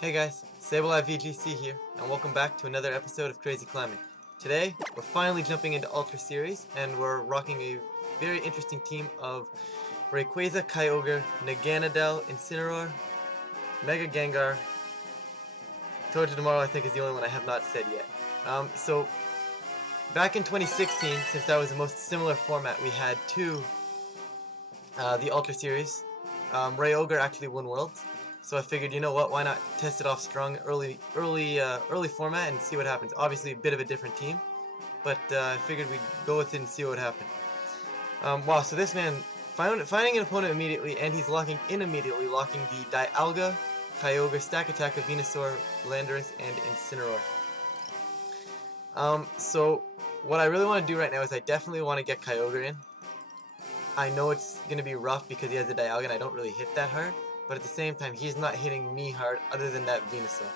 Hey guys, Sableye VGC here, and welcome back to another episode of Crazy Climbing. Today, we're finally jumping into Ultra Series, and we're rocking a very interesting team of Rayquaza, Kyogre, Naganadel, Incineroar, Mega Gengar, Tomorrow I think is the only one I have not said yet. So, back in 2016, since that was the most similar format we had to the Ultra Series, Ogre actually won Worlds. So I figured, you know what? Why not test it off strong early format and see what happens. Obviously, a bit of a different team, but I figured we'd go with it and see what would happen. Wow! So this man finding an opponent immediately, and he's locking in immediately, locking the Dialga, Kyogre, Stack Attack of Venusaur, Landorus, and Incineroar. So what I really want to do right now is I definitely want to get Kyogre in. I know it's going to be rough because he has the Dialga and I don't really hit that hard, but at the same time, he's not hitting me hard other than that Venusaur.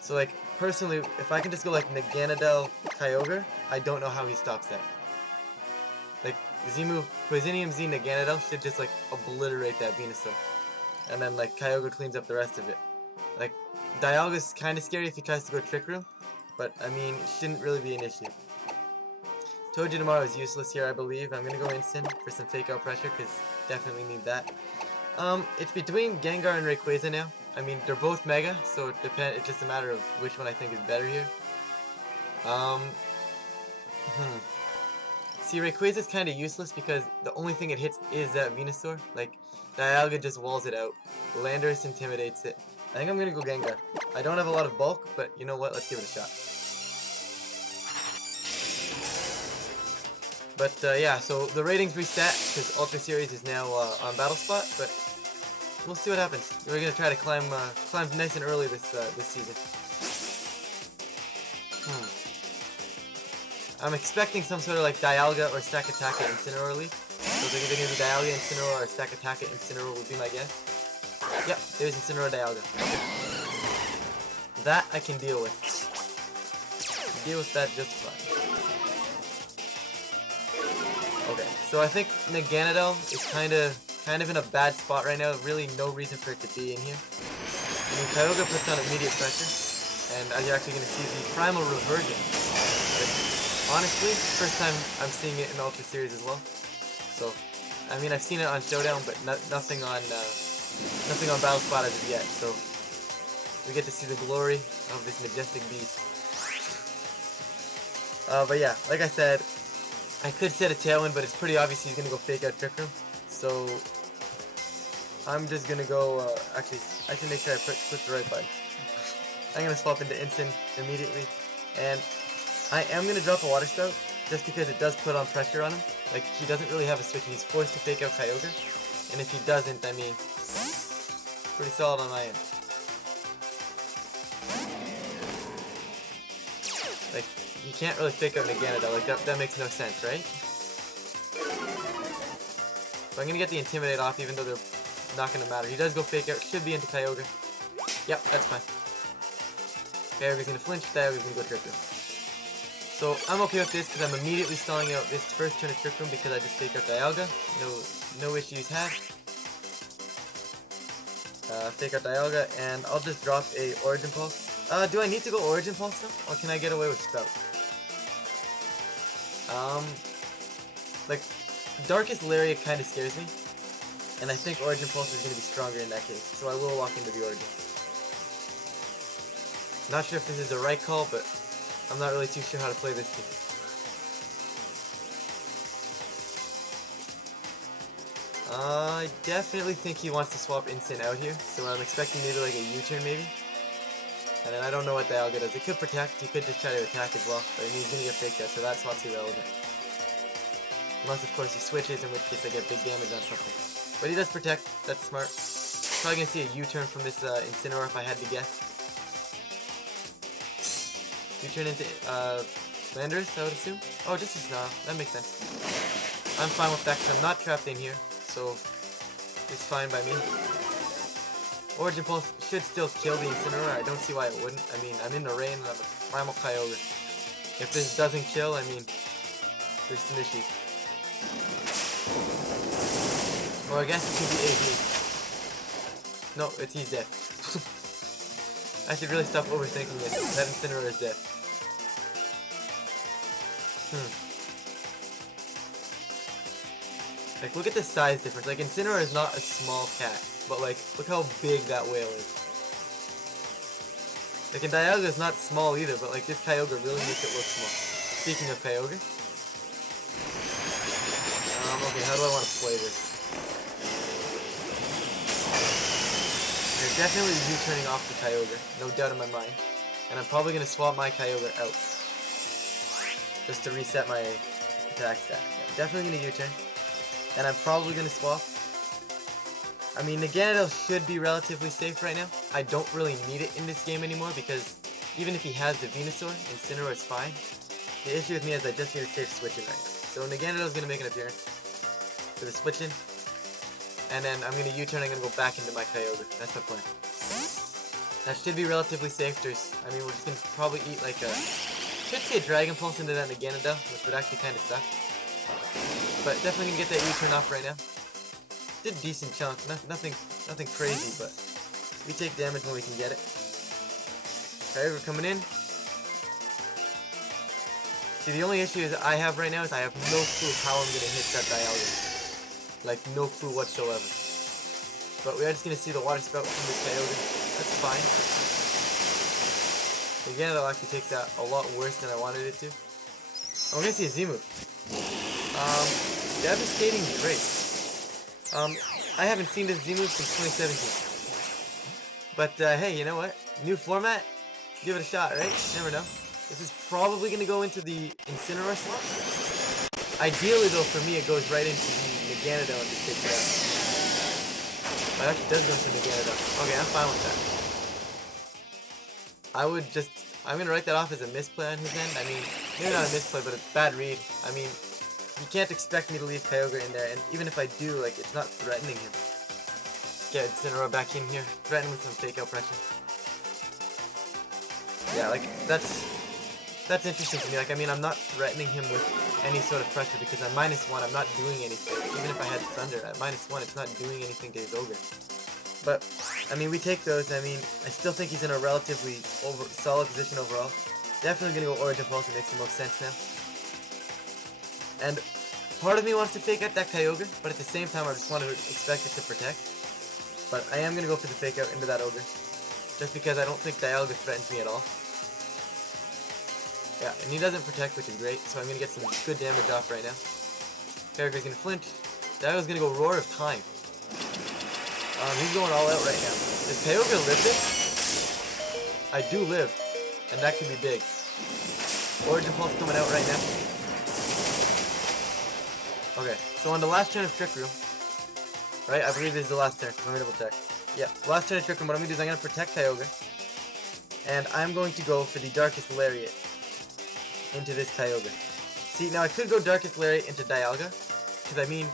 So, like, personally, if I can just go like Naganadel, Kyogre, I don't know how he stops that. Like, Z-move, Poisinium Z Naganadel should just, like, obliterate that Venusaur. And then, like, Kyogre cleans up the rest of it. Like, Dialga's kind of scary if he tries to go Trick Room, but, I mean, it shouldn't really be an issue. Tomorrow is useless here, I believe. I'm gonna go Instant for some fake out pressure, because definitely need that. It's between Gengar and Rayquaza now. I mean, they're both Mega, so it's just a matter of which one I think is better here. See, Rayquaza's kind of useless because the only thing it hits is that Venusaur. Like, Dialga just walls it out. Landorus intimidates it. I think I'm gonna go Gengar. I don't have a lot of bulk, but you know what? Let's give it a shot. But yeah, so the ratings reset because Ultra Series is now on Battle Spot, but we'll see what happens. We're gonna try to climb nice and early this season. I'm expecting some sort of like Dialga or Stack Attack at Incineroar lead. So they're gonna be Dialga, Incineroar, or Stack Attack at Incineroar would be my guess. Yep, there's Incineroar Dialga. Okay. That I can deal with. Deal with that just fine. Okay, so I think Naganadel is kind of in a bad spot right now. Really, no reason for it to be in here. I mean, Kyogre puts on immediate pressure, and as you're actually going to see the Primal Reversion. But honestly, first time I'm seeing it in Ultra Series as well. So, I mean, I've seen it on Showdown, but nothing on Battle Spot as of yet. So, we get to see the glory of this majestic beast. But yeah, like I said, I could set a Tailwind, but it's pretty obvious he's going to go fake out Trick Room. So, I'm just going to go, actually, I should make sure I click the right button. I'm going to swap into Instant immediately. And I am going to drop a Water Spout, just because it does put on pressure on him. Like, he doesn't really have a switch, and he's forced to fake out Kyogre. And if he doesn't, I mean, pretty solid on my end. Like, you can't really fake out Naganadel, like, that makes no sense, right? So I'm gonna get the Intimidate off, even though they're not gonna matter. He does go fake out, should be into Kyogre. Yep, that's fine. Kyogre's gonna flinch, Dialga's gonna go Trick Room. So I'm okay with this, because I'm immediately stalling out this first turn of Trick Room, because I just fake out Dialga. No issues had. Fake out Dialga, and I'll just drop a Origin Pulse. Do I need to go Origin Pulse though? Or can I get away with Spout? Like, Darkest Lariat kind of scares me. And I think Origin Pulse is going to be stronger in that case. So I will walk into the Origin. Not sure if this is the right call, but I'm not really too sure how to play this team. I definitely think he wants to swap Instant out here. So I'm expecting maybe like a U-turn maybe. And then I don't know what Dialga does. It could protect, he could just try to attack as well. But I mean, he's going to get faked out, so that's not too relevant. Unless, of course, he switches, in which case I get big damage on something. But he does protect, that's smart. Probably going to see a U-turn from this Incineroar if I had to guess. U-turn into Landorus, I would assume? Oh, just a Snarl, that makes sense. I'm fine with that because I'm not trapped in here, so it's fine by me. Origin Pulse should still kill the Incineroar, I don't see why it wouldn't. I mean, I'm in the rain and I'm a Primal Kyogre. If this doesn't kill, I mean, there's some issues. Or I guess it could be AD. No, he's dead. I should really stop overthinking this. That Incineroar is dead. Like, look at the size difference. Like, Incineroar is not a small cat, but like, look how big that whale is. Like, and Dialga is not small either, but like, this Kyogre really makes it look small. Speaking of Kyogre. Okay, how do I want to play this? They're definitely U-turning off the Kyogre, no doubt in my mind. And I'm probably going to swap my Kyogre out. Just to reset my attack stat. Yeah, definitely going to U-turn. And I'm probably going to swap. I mean, Naganadel should be relatively safe right now. I don't really need it in this game anymore because even if he has the Venusaur, Incineroar is fine. The issue with me is I just need a safe switch-in right now. So Naganadel is going to make an appearance for the switch-in. And then I'm going to U-turn, I'm going to go back into my Kyogre. That's my plan. That should be relatively safe. I mean, we're just going to probably eat like a... I should say a Dragon Pulse into that Naganadel, which would actually kind of suck. But definitely gonna get that U-turn off right now. Did a decent chunk, nothing crazy, but we take damage when we can get it. Okay, we're coming in. See, the only issue is I have right now is I have no clue how I'm gonna hit that Dialga. Like, no clue whatsoever. But we are just gonna see the water spout from this Kyogre. That's fine. Again, it actually takes that a lot worse than I wanted it to. I'm gonna see a Z move. Devastating Grace. I haven't seen this Z move since 2017. But hey, you know what? New format? Give it a shot, right? Never know. This is probably gonna go into the Incineroar slot. Ideally, though, for me, it goes right into the Naganadel and just takes it out. But it actually does go into Naganadel. Okay, I'm fine with that. I'm gonna write that off as a misplay on his end. I mean, maybe not a misplay, but a bad read. I mean, you can't expect me to leave Kyogre in there, and even if I do, like, it's not threatening him. Get Incineroar back in here, threaten with some fake out pressure. Yeah, like, that's interesting to me. Like, I mean, I'm not threatening him with any sort of pressure because at -1, I'm not doing anything. Even if I had Thunder, at -1, it's not doing anything to his Ogre. But, I mean, we take those. I mean, I still think he's in a relatively solid position overall. Definitely gonna go Origin Pulse, it makes the most sense now. And part of me wants to fake out that Kyogre, but at the same time I just want to expect it to protect. But I am going to go for the fake out into that Ogre, just because I don't think Dialga threatens me at all. Yeah, and he doesn't protect, which is great, so I'm going to get some good damage off right now. Kyogre's going to flinch. Dialga's going to go Roar of Time. He's going all out right now. Does Kyogre live this? I do live, and that could be big. Origin Pulse coming out right now. Okay, so on the last turn of Trick Room, right? I believe this is the last turn. Let me double check. Yeah, last turn of Trick Room, what I'm going to do is I'm going to protect Kyogre. And I'm going to go for the Darkest Lariat into this Kyogre. See, now I could go Darkest Lariat into Dialga, because I mean,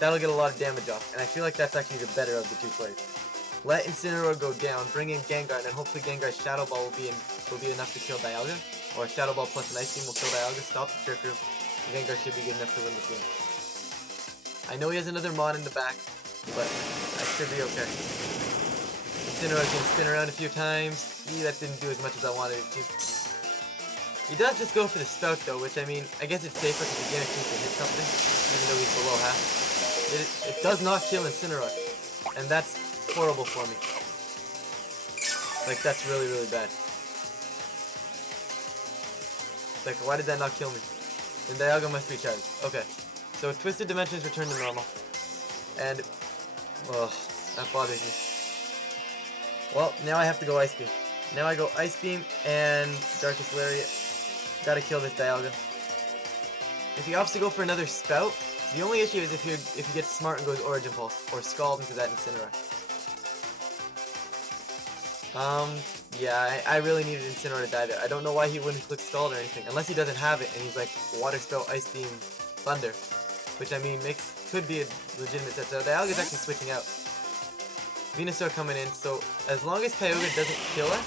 that'll get a lot of damage off. And I feel like that's actually the better of the two plays. Let Incineroar go down, bring in Gengar, and then hopefully Gengar's Shadow Ball will be enough to kill Dialga. Or Shadow Ball plus an Ice Beam will kill Dialga, stop the Trick Room. Gengar should be good enough to win this game. I know he has another Mon in the back, but I should be okay. Incineroar's gonna spin around a few times. That didn't do as much as I wanted it to. He does just go for the Spout though, which I mean, I guess it's safer because he guarantees to hit something, even though he's below half. It does not kill Incineroar, and that's horrible for me. Like, that's really, really bad. Like, why did that not kill me? Then Dialga must be charged. Okay. So Twisted Dimensions return to normal. And, ugh, that bothers me. Well, now I have to go Ice Beam. Now I go Ice Beam and Darkest Lariat. Gotta kill this Dialga. If he opts to go for another Spout, the only issue is if he gets smart and goes Origin Pulse, or Scald into that Incineroar. Yeah, I really needed Incineroar to die there. I don't know why he wouldn't click Scald or anything, unless he doesn't have it and he's like Water Spout, Ice Beam, Thunder, which I mean could be a legitimate set. So Dialga's actually switching out. Venusaur coming in, so as long as Kyogre doesn't kill us,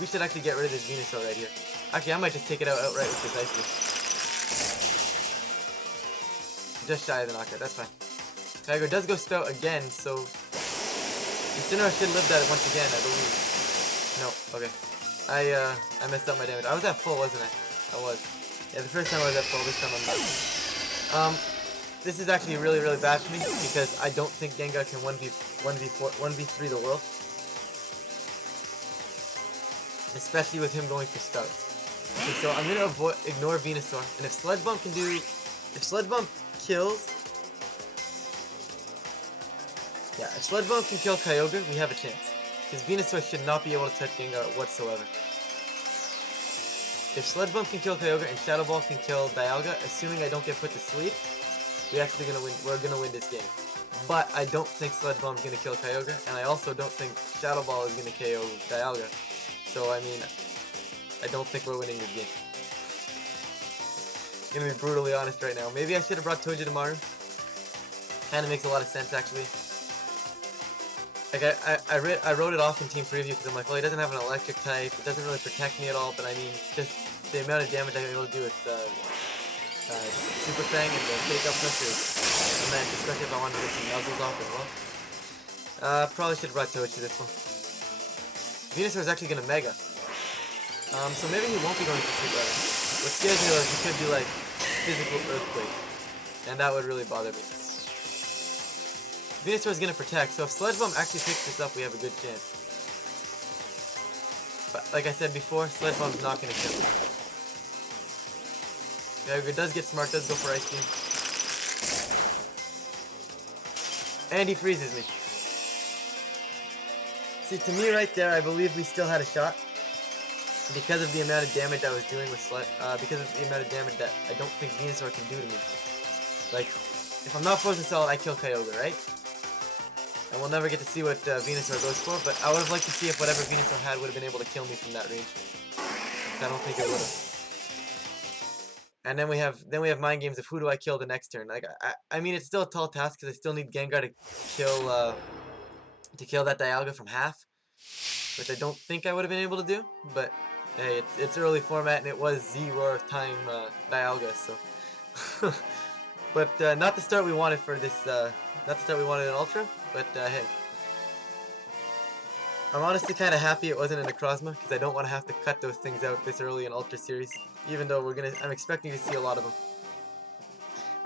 we should actually get rid of this Venusaur right here. Actually, I might just take it out outright with this Ice Beam. Just shy of the knockout, that's fine. Kyogre does go Spout again, so Incineroar should live that once again, I believe. No, okay. I messed up my damage. I was at full, wasn't I? I was. Yeah, the first time I was at full, this time I'm not. This is actually really, really bad for me because I don't think Gengar can 1v3 the world. Especially with him going for stars. Okay, so I'm gonna ignore Venusaur, and if Sludge Bomb kills, yeah, if Sludge Bomb can kill Kyogre, we have a chance. Because Venusaur should not be able to touch Gengar whatsoever. If Sludge Bomb can kill Kyogre and Shadow Ball can kill Dialga, assuming I don't get put to sleep, we're gonna win this game. But I don't think Sludge Bomb is gonna kill Kyogre, and I also don't think Shadow Ball is gonna KO Dialga. So I mean, I don't think we're winning this game. I'm gonna be brutally honest right now. Maybe I should have brought Togedemaru. Kinda makes a lot of sense actually. Like I wrote it off in team preview because I'm like, well, he doesn't have an electric type. It doesn't really protect me at all. But I mean, just the amount of damage I'm able to do with Super Fang and the Fake Up Punch is immense, especially if I wanted to get some nuzzles off as well. Probably should have brought Tochi this one. Venusaur is actually gonna Mega. So maybe he won't be going for Super Ever. What scares me though is he could do like physical earthquake, and that would really bother me. Venusaur is gonna protect, so if Sludge Bomb actually picks this up, we have a good chance. But like I said before, Sludge Bomb's not gonna kill me. Kyogre does get smart, does go for Ice Beam. And he freezes me. See, to me right there, I believe we still had a shot. Because of the amount of damage I was doing with because of the amount of damage that I don't think Venusaur can do to me. Like, if I'm not frozen solid, I kill Kyogre, right? And we'll never get to see what Venusaur goes for, but I would have liked to see if whatever Venusaur had would have been able to kill me from that range. I don't think it would have. And then we have mind games of who do I kill the next turn. Like I mean it's still a tall task because I still need Gengar to kill that Dialga from half, which I don't think I would have been able to do. But hey, it's early format and it was zero time Dialga, so. But not the start we wanted for this. Not the start we wanted in Ultra. But hey, I'm honestly kind of happy it wasn't in Necrozma because I don't want to have to cut those things out this early in Ultra Series. Even though I'm expecting to see a lot of them.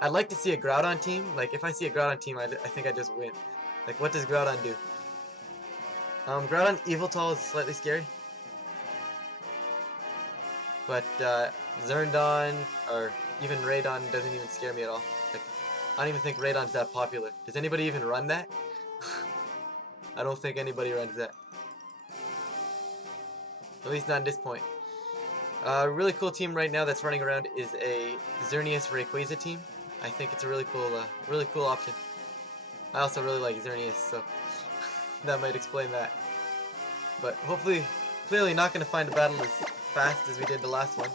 I'd like to see a Groudon team. Like if I see a Groudon team, I think I just win. Like what does Groudon do? Groudon Yveltal is slightly scary. But Zerndon or even Raydon doesn't even scare me at all. Like I don't even think Raydon's that popular. Does anybody even run that? I don't think anybody runs that. At least not at this point. A really cool team right now that's running around is a Xerneas Rayquaza team. I think it's a really cool option. I also really like Xerneas, so that might explain that. But hopefully, clearly not going to find a battle as fast as we did the last one.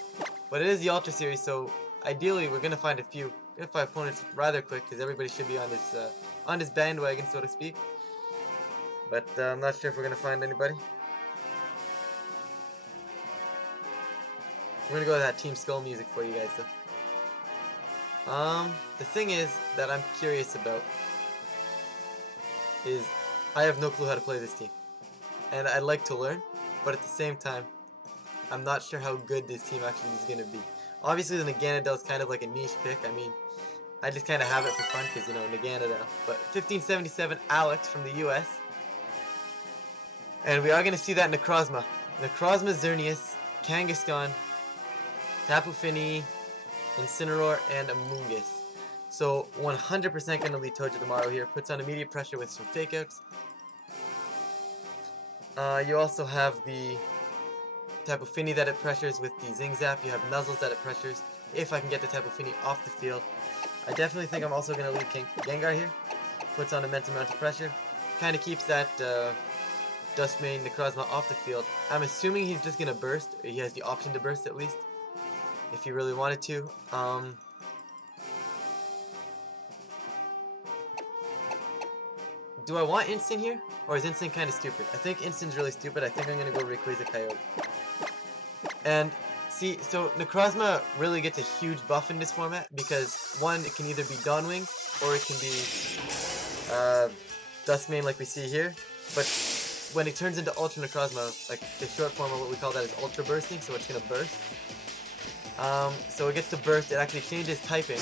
But it is the Ultra Series, so ideally we're going to find opponents rather quick because everybody should be on this bandwagon, so to speak. But I'm not sure if we're going to find anybody. We're gonna go with that Team Skull music for you guys though. The thing is that I'm curious about is I have no clue how to play this team. And I'd like to learn, but at the same time, I'm not sure how good this team actually is gonna be. Obviously the Naganadel is kind of like a niche pick. I mean, I just kind of have it for fun because, you know, Naganadel. But 1577 Alex from the US. And we are gonna see that Necrozma. Necrozma, Xerneas, Kangaskhan, Tapu Fini, Incineroar, and Amoonguss. So 100% going to lead Togedemaru here. Puts on immediate pressure with some fake outs. You also have the Tapu Fini that it pressures with the Zing Zap. You have Nuzzles that it pressures. If I can get the Tapu Fini off the field. I definitely think I'm also going to lead Gengar here. Puts on immense amount of pressure. Kind of keeps that Duskmane Necrozma off the field. I'm assuming he's just going to burst. He has the option to burst at least. If you really wanted to. Do I want Instant here? Or is Instant kind of stupid? I think Instant's really stupid. I think I'm going to go Rayquaza Kyogre. And, see, so Necrozma really gets a huge buff in this format because, one, it can either be Dawn Wings or it can be Duskmane like we see here. But when it turns into Ultra Necrozma, like the short form of what we call that is Ultra Bursting, so it's gonna burst. So it gets to burst, it actually changes typing,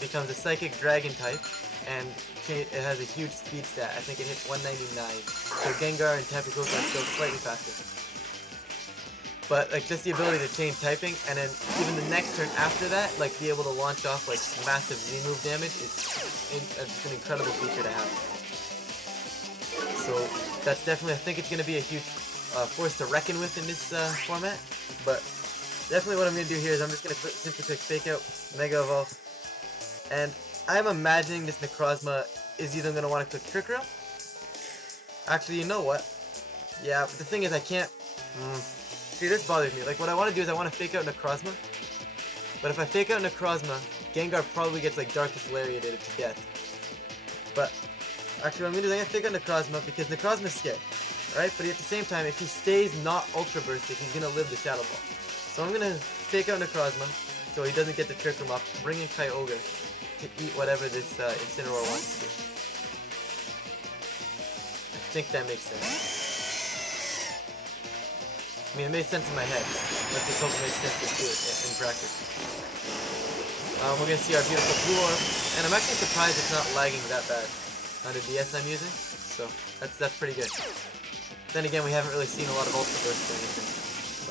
becomes a Psychic Dragon type, and it has a huge speed stat. I think it hits 199. So Gengar and Tapu Koko are still slightly faster. But like just the ability to change typing, and then even the next turn after that, like be able to launch off like massive Z move damage is just an incredible feature to have. So that's definitely, I think it's going to be a huge force to reckon with in this format. But definitely what I'm going to do here is I'm just going to simply click Fake Out, Mega Evolve, and I'm imagining this Necrozma is either going to want to click Trick Room. Actually, you know what? Yeah, but the thing is I can't... See, this bothers me. Like, what I want to do is I want to fake out Necrozma. But if I fake out Necrozma, Gengar probably gets, like, Darkest Lariated to death. But, actually what I'm going to do is I'm going to fake out Necrozma because Necrozma's scared. Right? But at the same time, if he stays not Ultra Bursted, he's going to live the Shadow Ball. So I'm going to fake out Necrozma so he doesn't get the Trick Room up, bring in Kyogre to eat whatever this Incineroar wants to do. I think that makes sense. I mean, it made sense in my head. Let's just hope it makes sense to do it in practice. We're going to see our beautiful Blue Orb, and I'm actually surprised it's not lagging that bad on the DS I'm using, so that's pretty good. Then again, we haven't really seen a lot of Ultra Bursts or anything, so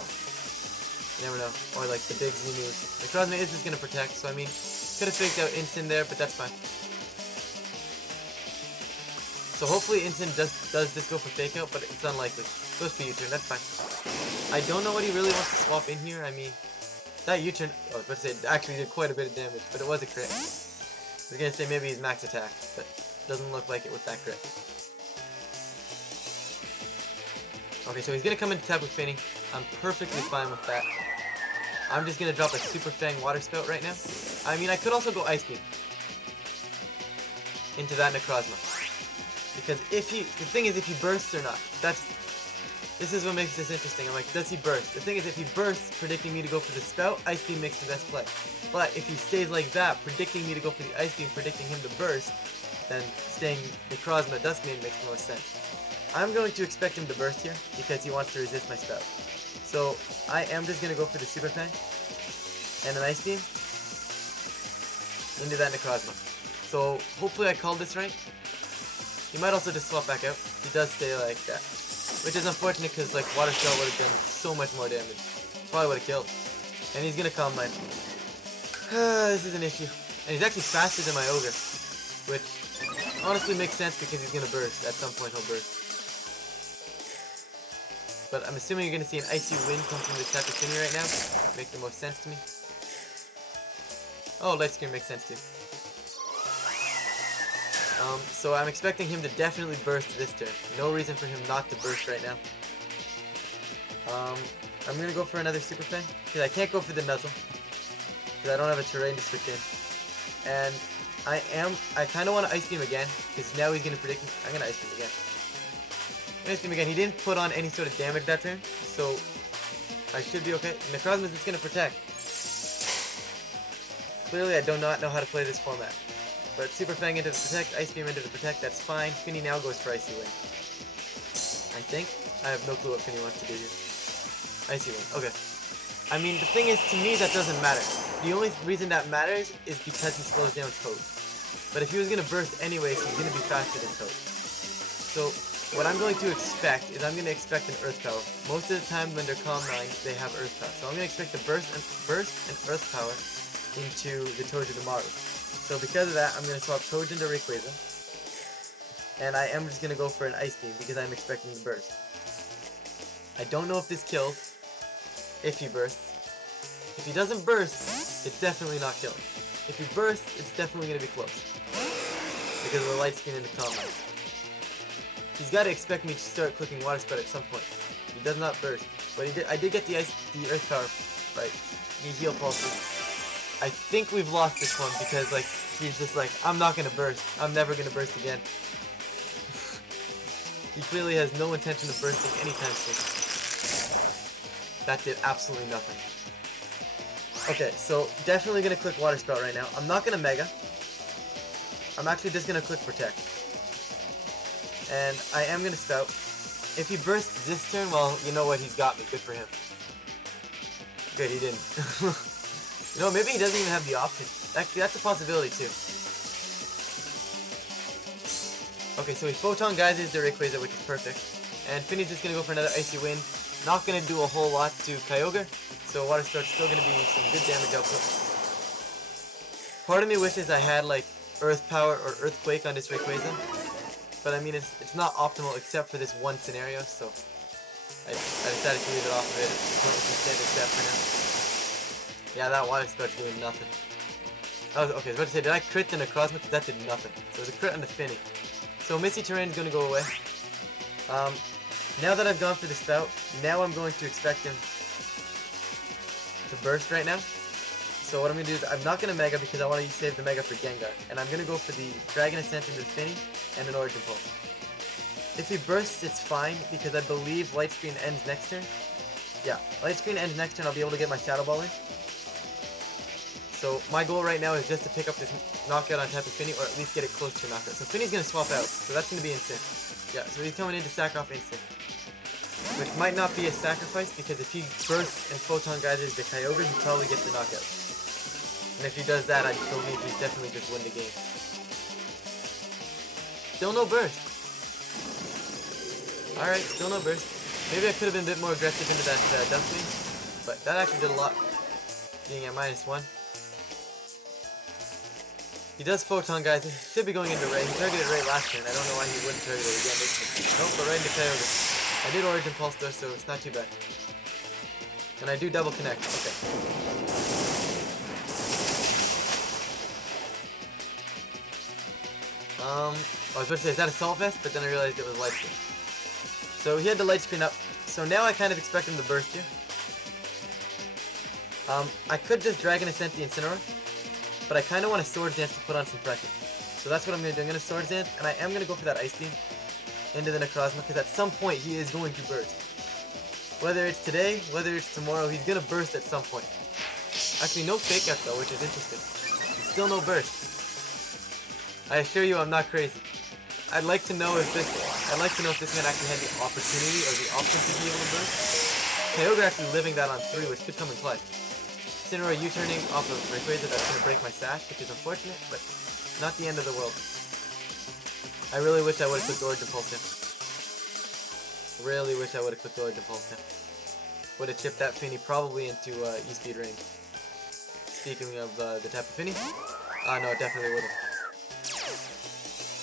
you never know. Or like the big Z moves. Necrozma is just going to protect, so I mean, could have faked out Instant there, but that's fine. So hopefully Instant does this go for fake out, but it's unlikely. Goes for U-turn, that's fine. I don't know what he really wants to swap in here. I mean, that U-turn, I was about to say, it actually did quite a bit of damage, but it was a crit. I was gonna say maybe he's max attack, but doesn't look like it with that crit. Okay, so he's gonna come into Tapu Fini. I'm perfectly fine with that. I'm just gonna drop a Super Fang Water Spout right now. I mean, I could also go Ice Beam into that Necrozma. Because if he, the thing is if he bursts or not, this is what makes this interesting. I'm like, does he burst? The thing is if he bursts, predicting me to go for the Spout, Ice Beam makes the best play. But if he stays like that, predicting me to go for the Ice Beam, predicting him to burst, then staying Necrozma Duskmane makes the most sense. I'm going to expect him to burst here, because he wants to resist my Spout. So, I am just going to go for the Super Fang, and an Ice Beam, into that Necrozma. So, hopefully I called this right. He might also just swap back out. He does stay like that. Which is unfortunate because like Water Spell would have done so much more damage. Probably would have killed. And he's gonna Calm Mind. This is an issue. And he's actually faster than my Ogre. Which honestly makes sense because he's gonna burst. At some point he'll burst. But I'm assuming you're gonna see an Icy Wind come from this Tapu Fini right now. Make the most sense to me. Oh, Light Screen makes sense too. So I'm expecting him to definitely burst this turn. No reason for him not to burst right now. I'm gonna go for another Super Fang, because I can't go for the Nuzzle, because I don't have a terrain to switch in. And I kind of want to Ice Beam again, because now he's gonna predict me. I'm gonna Ice Beam again. Ice Beam again. He didn't put on any sort of damage that turn, so I should be okay. Necrozma is just gonna protect. Clearly I do not know how to play this format. But Super Fang into the Protect, Ice Beam into the Protect, that's fine. Fini now goes for Icy Wind. I think. I have no clue what Fini wants to do here. Icy Wind, okay. I mean, the thing is, to me, that doesn't matter. The only reason that matters is because he slows down Toad. But if he was going to burst anyways, he's going to be faster than Toad. So, what I'm going to expect is I'm going to expect an Earth Power. Most of the time when they're Calm Mind, they have Earth Power. So I'm going to expect a burst and Earth Power into the Togedemaru. So because of that, I'm going to swap Toad into Rayquaza. And I am just going to go for an Ice Beam because I'm expecting to burst. I don't know if this kills, if he bursts. If he doesn't burst, it's definitely not killing. If he bursts, it's definitely going to be close. Because of the Light Screen into Calm Mind. He's got to expect me to start clicking Water Spout at some point. He does not burst. But I did get the Earth Power, right? The Heal Pulses. I think we've lost this one because like he's just like, I'm not gonna burst. I'm never gonna burst again. He clearly has no intention of bursting anytime soon. That did absolutely nothing. Okay, so definitely gonna click Water Spout right now. I'm not gonna Mega. I'm actually just gonna click Protect. And I am gonna Spout If he bursts this turn, well, you know what, he's got me. Good for him. Good, he didn't. You know, maybe he doesn't even have the option. That's a possibility too. Okay, so he Photon Geysers the Rayquaza, which is perfect. And Finny's just gonna go for another Icy Wind. Not gonna do a whole lot to Kyogre, so Water Spout's still gonna be some good damage output. Part of me wishes I had like Earth Power or Earthquake on this Rayquaza, but I mean it's not optimal except for this one scenario, so I decided to leave it off of it. Go with the standard set for now. Yeah, that Water Spout's doing nothing. Okay, I was about to say, did I crit the Necrozma? Because that did nothing. So it was a crit on the Finny. So Misty Terrain is going to go away. Now that I've gone for the Spout, now I'm going to expect him to burst right now. So what I'm going to do is I'm not going to Mega because I want to save the Mega for Gengar. And I'm going to go for the Dragon Ascent into the Finny and an Origin Pulse. If he bursts, it's fine because I believe Light Screen ends next turn. Yeah, Light Screen ends next turn, I'll be able to get my Shadow Ball in. So my goal right now is just to pick up this knockout on Tapu Fini, or at least get it close to a knockout. So Finny's going to swap out, so that's going to be insane. Yeah, so he's coming in to sack off instant. Which might not be a sacrifice, because if he bursts and Photon Geysers the Kyogre, he probably gets the knockout. And if he does that, I believe he's definitely just win the game. Still no burst. Alright, still no burst. Maybe I could have been a bit more aggressive into that Dusty, but that actually did a lot, being at -1. He does Photon Geyser. He should be going into Ray. He targeted Ray last turn. I don't know why he wouldn't target it again this turn. Nope, but right into Kyogre. I did Origin Pulse though, so it's not too bad. And I do double connect. Okay. I was about to say, is that Assault Vest? But then I realized it was Light Screen. So he had the Light Screen up. So now I kind of expect him to burst here. I could just Dragon Ascent the Incineroar, but I kind of want a Swords Dance to put on some pressure. So that's what I'm going to do. I'm going to Swords Dance, and I am going to go for that Ice Beam into the Necrozma, because at some point he is going to burst. Whether it's today, whether it's tomorrow, he's going to burst at some point. Actually, no Fake Out though, which is interesting. Still no burst. I assure you I'm not crazy. I'd like to know if this man actually had the opportunity or the option to be able to burst. Kyogre actually living that on 3, which could come in play. Incineroar U-turning off of Rayquaza, that's going to break my sash, which is unfortunate, but not the end of the world. I really wish I would have clicked Origin Pulse him. Really wish I would have clicked Origin Pulse him. Would have chipped that Finny probably into E-Speed range. Speaking of the Tapu Fini. No, it definitely would have.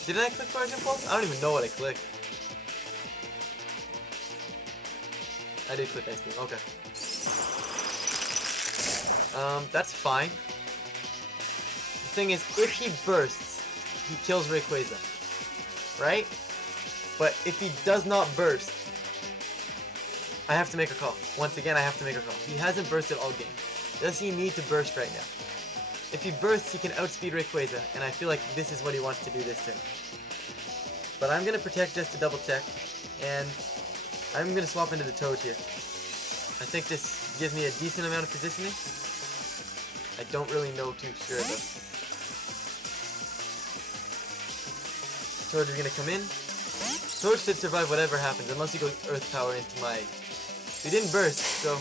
Did I click Origin Pulse? I don't even know what I clicked. I did click Ice Beam, okay. That's fine. The thing is, if he bursts, he kills Rayquaza. Right? But if he does not burst, I have to make a call. Once again, I have to make a call. He hasn't bursted all game. Does he need to burst right now? If he bursts, he can outspeed Rayquaza, and I feel like this is what he wants to do this turn. But I'm going to protect just to double check, and I'm going to swap into the Toad here. I think this gives me a decent amount of positioning. I don't really know too sure though. Toad is going to come in. Toad should survive whatever happens, unless he goes Earth Power into my... He didn't burst, so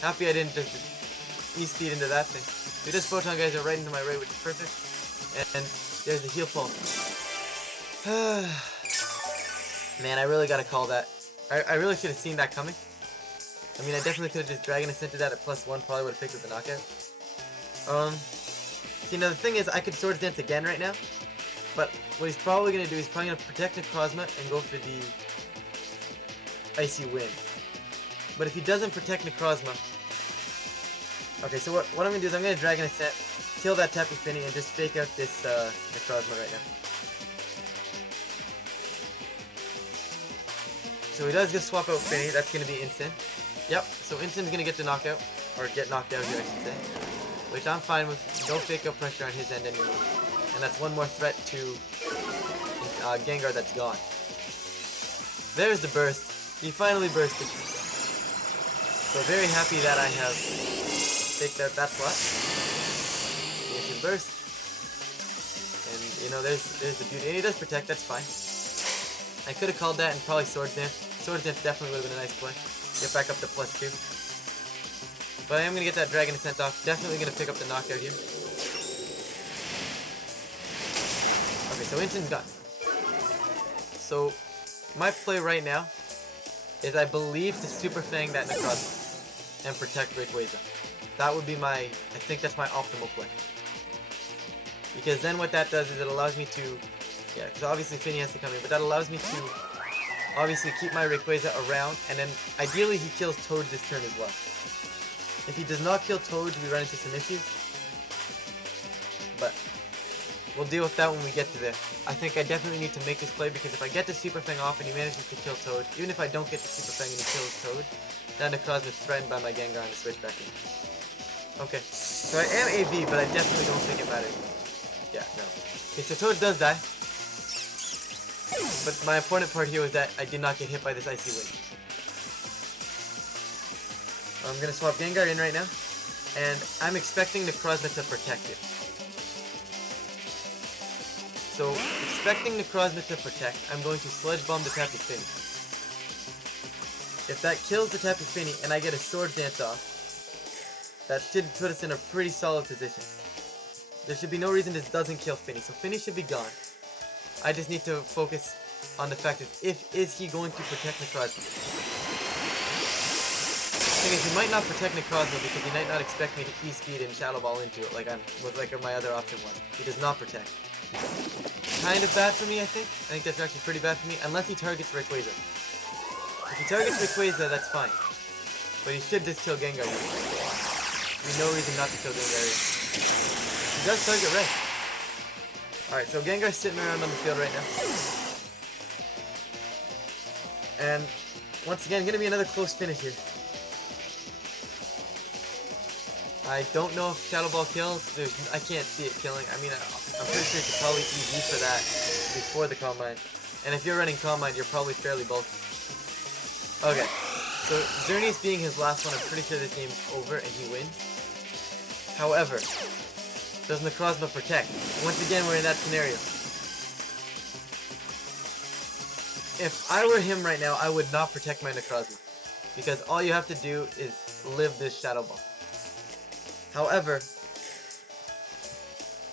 happy I didn't just E-Speed into that thing. He does Photon Geyser right into my Ray, which is perfect. And there's the Heal Pulse. Man, I really gotta call that. I really should have seen that coming. I mean, I definitely could have just Dragon Ascented that at +1, probably would have picked up the knockout. See, now the thing is, I could Swords Dance again right now, but what he's probably going to do is probably going to protect Necrozma and go for the Icy Wind. But if he doesn't protect Necrozma... Okay, so what I'm going to do is I'm going to Dragon Ascent, kill that Tapu Fini, and just fake out this Necrozma right now. So he does just swap out Fini, that's going to be instant. Yep, so Instin's going to get the knockout, or get knocked out here I should say. Which I'm fine with, no fake out pressure on his end anymore. And that's one more threat to Gengar that's gone. There's the burst. He finally bursted. So very happy that I have faked out that slot. He can burst. And you know, there's the beauty. And he does protect, that's fine. I could have called that and probably Swords Dance. Sword Dance definitely would have been a nice play. Get back up to +2. But I am going to get that Dragon Ascent off. Definitely going to pick up the knockout here. Okay, so instant gun. So, my play right now is I believe to Super Fang that Necrozma and protect Rayquaza. That would be I think that's my optimal play. Because then what that does is it allows me to, yeah, because obviously Finny has to come in, but that allows me to obviously keep my Rayquaza around, and then ideally he kills Toad this turn as well. If he does not kill Toad, we run into some issues. But we'll deal with that when we get to there. I think I definitely need to make this play because if I get the Super Fang off and he manages to kill Toad, even if I don't get the Super Fang and he kills Toad, then Necrozma is threatened by my Gengar and the switch back in. Okay, so I am AV, but I definitely don't think it matters. Yeah, no. Okay, so Toad does die. But my important part here was that I did not get hit by this Icy Wind. I'm going to swap Gengar in right now, and I'm expecting Necrozma to protect it. So, expecting Necrozma to protect, I'm going to Sludge Bomb the Tapu Fini. If that kills the Tapu Fini and I get a Sword Dance off, that should put us in a pretty solid position. There should be no reason this doesn't kill Finny, so Finny should be gone. I just need to focus on the fact that is he going to protect Necrozma? The thing is, he might not protect Necrozma because he might not expect me to E-Speed and Shadow Ball into it like my other option was. He does not protect. Kind of bad for me, I think. I think that's actually pretty bad for me, unless he targets Rayquaza. If he targets Rayquaza, that's fine. But he should just kill Gengar here. There's no reason not to kill Gengar here. He does target Ray. Alright, so Gengar's sitting around on the field right now. And once again, gonna be another close finish here. I don't know if Shadow Ball kills. I can't see it killing. I mean, I'm pretty sure you could probably EV for that before the Combine. And if you're running Combine, you're probably fairly bulky. Okay, so Xerneas being his last one, I'm pretty sure this game is over and he wins. However, does Necrozma protect? Once again, we're in that scenario. If I were him right now, I would not protect my Necrozma. Because all you have to do is live this Shadow Ball. However,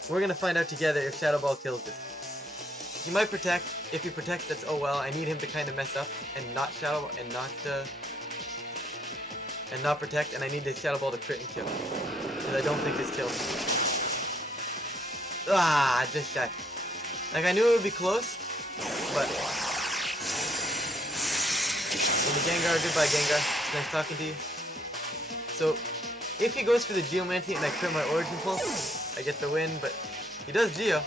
we're going to find out together if Shadow Ball kills this. He might protect. If he protects, that's oh well. I need him to kind of mess up and not Shadow Ball and not protect, and I need this Shadow Ball to crit and kill. Because I don't think this kills. Ah, just shy. Like, I knew it would be close, but... Gengar, goodbye Gengar. It's nice talking to you. So, if he goes for the Geomancy and I crit my Origin Pulse, I get the win, but he does Geo.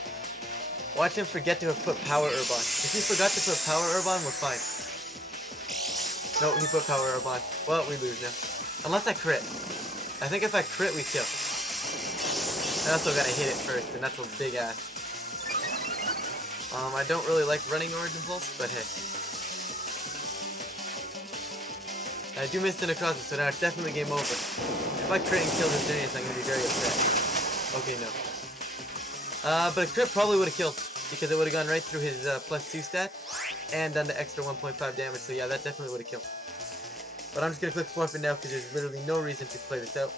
Watch him forget to have put Power Herb on. If he forgot to put Power Herb on, we're fine. No, he put Power Herb on. Well, we lose now. Unless I crit. I think if I crit, we kill. I also gotta hit it first, and that's a big ass. I don't really like running Origin Pulse, but hey. I do miss the Necrozma, so now it's definitely game over. If I crit and kill this Xerneas, I'm gonna be very upset. Okay, no. But a crit probably would have killed, because it would have gone right through his +2 stat, and done the extra 1.5 damage, so yeah, that definitely would have killed. But I'm just gonna click forfeit now, because there's literally no reason to play this out.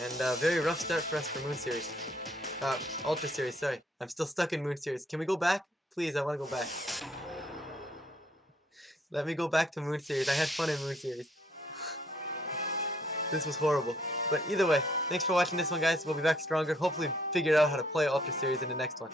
And very rough start for us for Moon Series. Ultra Series, sorry. I'm still stuck in Moon Series. Can we go back? Please, I want to go back. Let me go back to Moon Series. I had fun in Moon Series. This was horrible. But either way, thanks for watching this one, guys. We'll be back stronger. Hopefully figure out how to play Ultra Series in the next one.